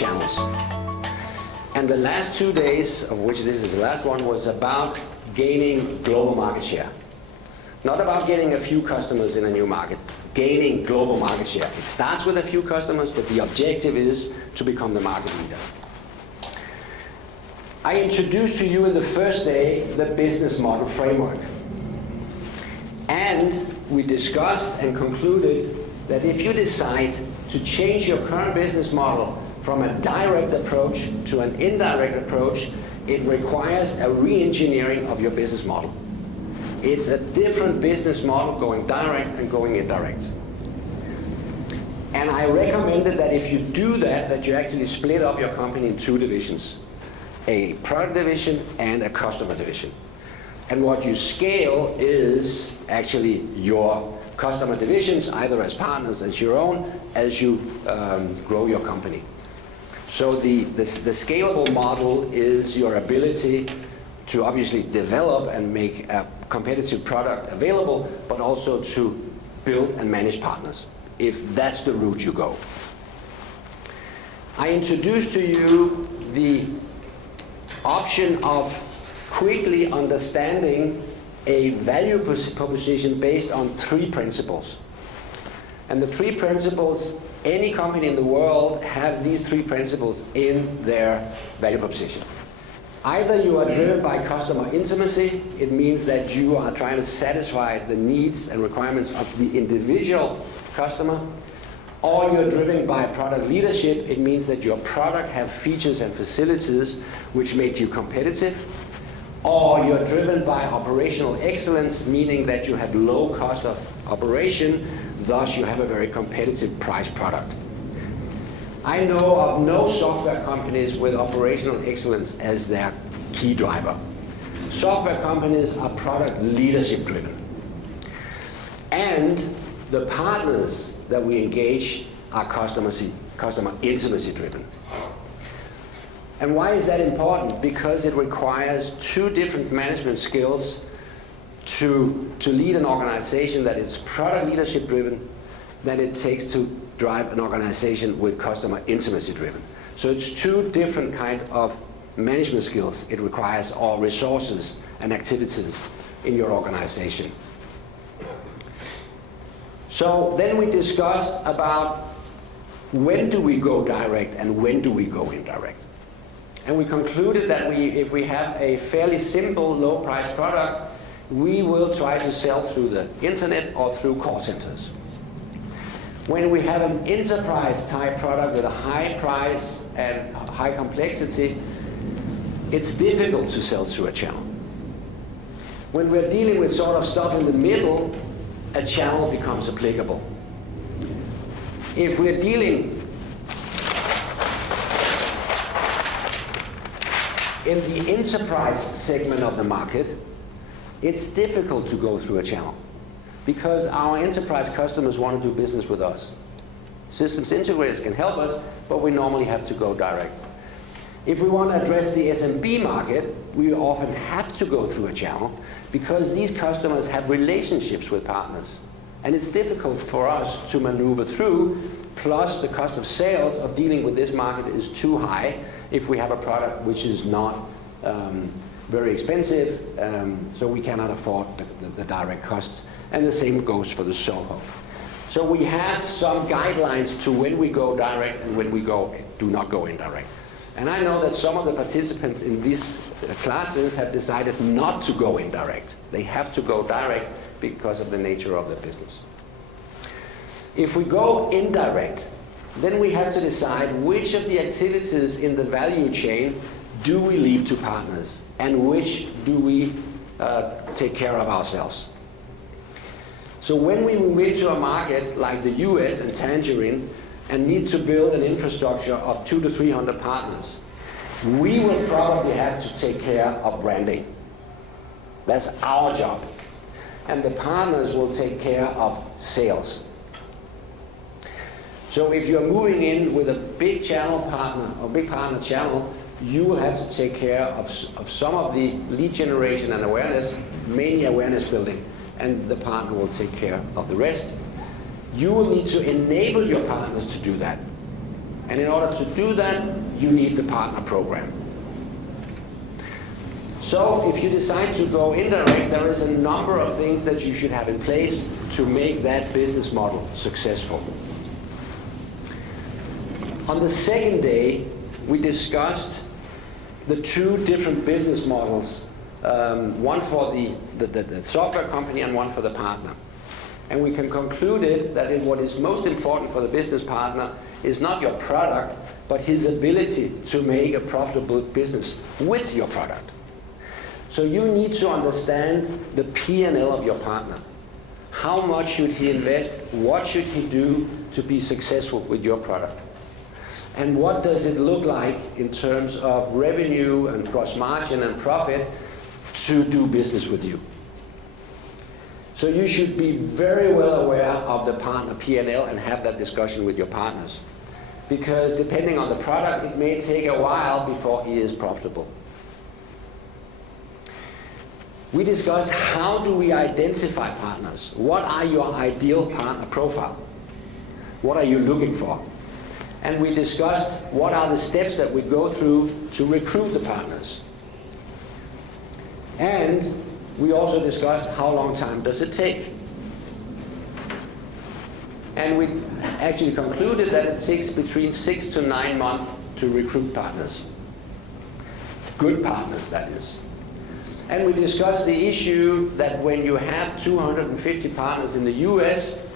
channels. And the last 2 days, of which this is the last one, was about gaining global market share. Not about getting a few customers in a new market, gaining global market share. It starts with a few customers, but the objective is to become the market leader. I introduced to you in the first day the business model framework. And we discussed and concluded that if you decide to change your current business model from a direct approach to an indirect approach, it requires a re-engineering of your business model. It's a different business model going direct and going indirect. And I recommended that if you do that, that you actually split up your company in 2 divisions, a product division and a customer division. And what you scale is actually your customer divisions, either as partners, as your own, as you grow your company. So the scalable model is your ability to obviously develop and make a competitive product available, but also to build and manage partners, if that's the route you go. I introduced to you the option of quickly understanding a value proposition based on 3 principles. And the 3 principles, any company in the world have these 3 principles in their value proposition. Either you are driven by customer intimacy, it means that you are trying to satisfy the needs and requirements of the individual customer, or you're driven by product leadership, it means that your product have features and facilities which make you competitive, or you're driven by operational excellence, meaning that you have low cost of operation, thus you have a very competitive price product. I know of no software companies with operational excellence as their key driver. Software companies are product leadership driven. And the partners that we engage are customer intimacy driven. And why is that important? Because it requires 2 different management skills to lead an organization that is product leadership driven than it takes to drive an organization with customer intimacy driven. So it's 2 different kind of management skills it requires, or resources and activities in your organization. So then we discussed about when do we go direct and when do we go indirect. And we concluded that if we have a fairly simple low-price product, we will try to sell through the internet or through call centers. When we have an enterprise-type product with a high price and high complexity, it's difficult to sell through a channel. When we're dealing with sort of stuff in the middle, a channel becomes applicable. If we're dealing in the enterprise segment of the market, it's difficult to go through a channel because our enterprise customers want to do business with us. Systems integrators can help us, but we normally have to go direct. If we want to address the SMB market, we often have to go through a channel because these customers have relationships with partners. And it's difficult for us to maneuver through, plus the cost of sales of dealing with this market is too high if we have a product which is not very expensive, so we cannot afford the direct costs. And the same goes for the SOHO. So we have some guidelines to when we go direct and when we do not go indirect. And I know that some of the participants in these classes have decided not to go indirect. They have to go direct because of the nature of their business. If we go indirect, then we have to decide which of the activities in the value chain do we leave to partners and which do we take care of ourselves. So when we move into a market like the US and Tangerine and need to build an infrastructure of 200 to 300 partners, we will probably have to take care of branding. That's our job. And the partners will take care of sales. So if you're moving in with a big channel partner or big partner channel, you will have to take care of some of the lead generation and awareness, mainly awareness building, and the partner will take care of the rest. You will need to enable your partners to do that. And in order to do that, you need the partner program. So if you decide to go indirect, there is a number of things that you should have in place to make that business model successful. On the second day, we discussed the two different business models, one for the software company and one for the partner. And we can conclude that what is most important for the business partner is not your product, but his ability to make a profitable business with your product. So you need to understand the P&L of your partner. How much should he invest? What should he do to be successful with your product? And what does it look like in terms of revenue and gross margin and profit to do business with you? So you should be very well aware of the partner P&L and have that discussion with your partners. Because depending on the product, it may take a while before he is profitable. We discussed how do we identify partners? What are your ideal partner profile? What are you looking for? And we discussed what are the steps that we go through to recruit the partners. And we also discussed how long time does it take. And we actually concluded that it takes between 6 to 9 months to recruit partners. Good partners, that is. And we discussed the issue that when you have 250 partners in the US,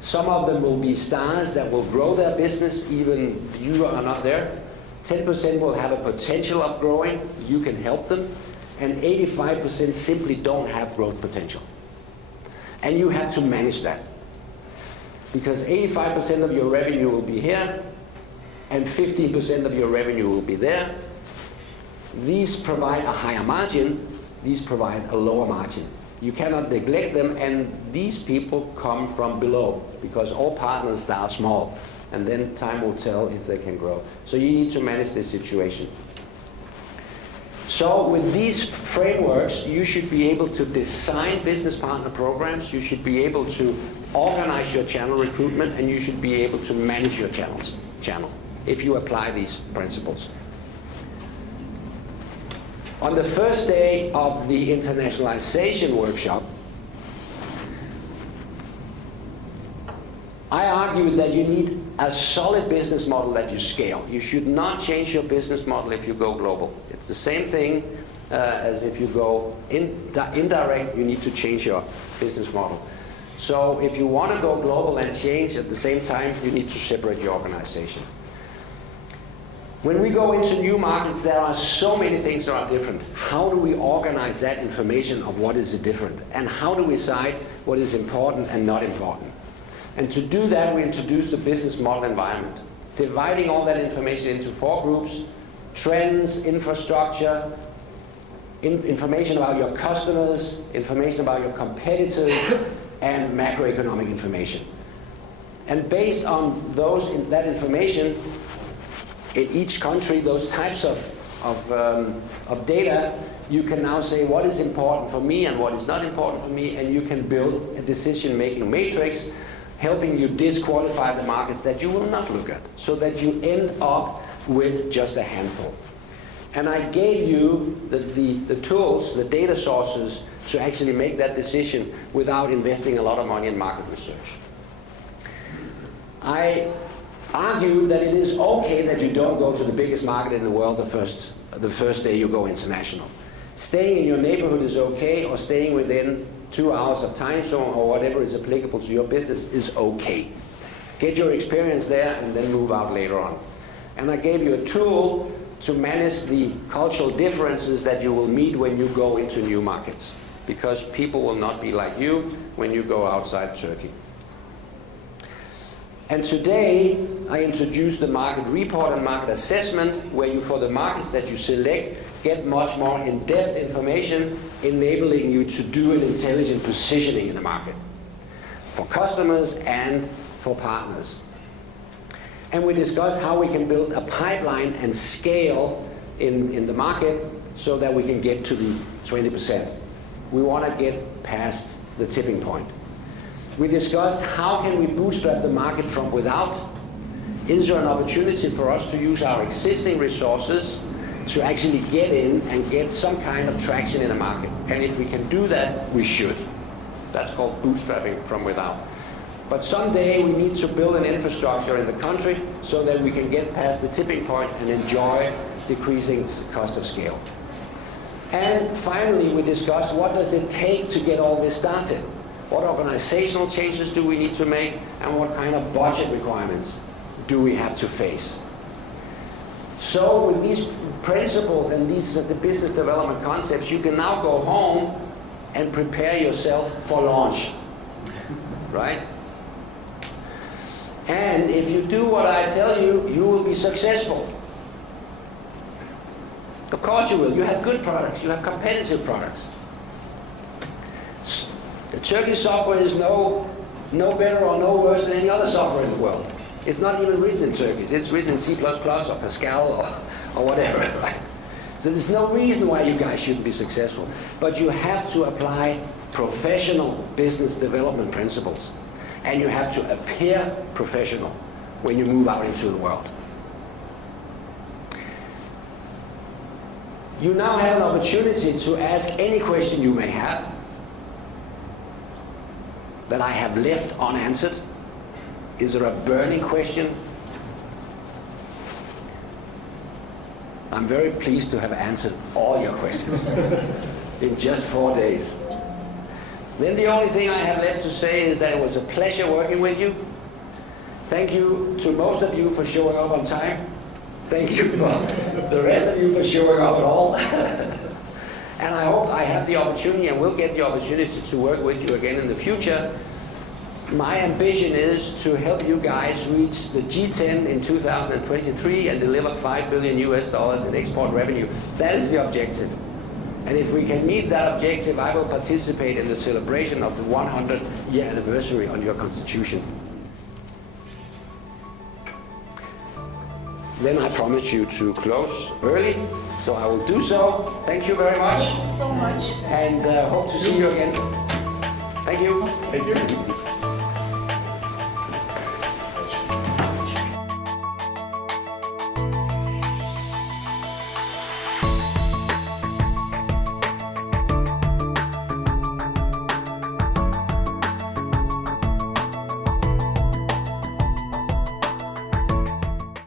some of them will be stars that will grow their business, even you are not there. 10% will have a potential of growing, you can help them. And 85% simply don't have growth potential. And you have to manage that. Because 85% of your revenue will be here, and 15% of your revenue will be there. These provide a higher margin, these provide a lower margin. You cannot neglect them, and these people come from below, because all partners start small, and then time will tell if they can grow. So you need to manage this situation. So with these frameworks, you should be able to design business partner programs, you should be able to organize your channel recruitment, and you should be able to manage your channel if you apply these principles. On the first day of the internationalization workshop, I argued that you need a solid business model that you scale. You should not change your business model if you go global. It's the same thing as if you go indirect, you need to change your business model. So if you want to go global and change at the same time, you need to separate your organization. When we go into new markets, there are so many things that are different. How do we organize that information of what is different? And how do we decide what is important and not important? And to do that, we introduced the business model environment, dividing all that information into 4 groups: trends, infrastructure, information about your customers, information about your competitors, and macroeconomic information. And based on that information, in each country, those types of data, you can now say what is important for me and what is not important for me, and you can build a decision-making matrix helping you disqualify the markets that you will not look at, so that you end up with just a handful. And I gave you the tools, the data sources, to actually make that decision without investing a lot of money in market research. I argue that it is okay that you don't go to the biggest market in the world the first day you go international. Staying in your neighborhood is okay, or staying within 2 hours of time zone or whatever is applicable to your business is okay. Get your experience there and then move out later on. And I gave you a tool to manage the cultural differences that you will meet when you go into new markets, because people will not be like you when you go outside Turkey. And today, I introduced the market report and market assessment, where you, for the markets that you select, get much more in-depth information, enabling you to do an intelligent positioning in the market for customers and for partners. And we discussed how we can build a pipeline and scale in the market so that we can get to the 20%. We want to get past the tipping point. We discussed how can we bootstrap the market from without, is there an opportunity for us to use our existing resources to actually get in and get some kind of traction in the market? And if we can do that, we should. That's called bootstrapping from without. But someday we need to build an infrastructure in the country so that we can get past the tipping point and enjoy decreasing cost of scale. And finally, we discussed what does it take to get all this started? What organizational changes do we need to make, and what kind of budget requirements do we have to face? So with these principles and these the business development concepts, you can now go home and prepare yourself for launch, right? And if you do what I tell you, you will be successful. Of course you will. You have good products. You have competitive products. The Turkish software is no better or no worse than any other software in the world. It's not even written in Turkish. It's written in C++ or Pascal or whatever. Right? So there's no reason why you guys shouldn't be successful. But you have to apply professional business development principles. And you have to appear professional when you move out into the world. You now have an opportunity to ask any question you may have that I have left unanswered. Is there a burning question? I'm very pleased to have answered all your questions in just 4 days. Then the only thing I have left to say is that it was a pleasure working with you. Thank you to most of you for showing up on time. Thank you for the rest of you for showing up at all. And I hope I have the opportunity and will get the opportunity to work with you again in the future. My ambition is to help you guys reach the G10 in 2023 and deliver $5 billion in export revenue. That is the objective. And if we can meet that objective, I will participate in the celebration of the 100-year anniversary on your constitution. Then I promise you to close early, so I will do so. Thank you very much. Thank you so much. And hope to see you again. Thank you. Thank you.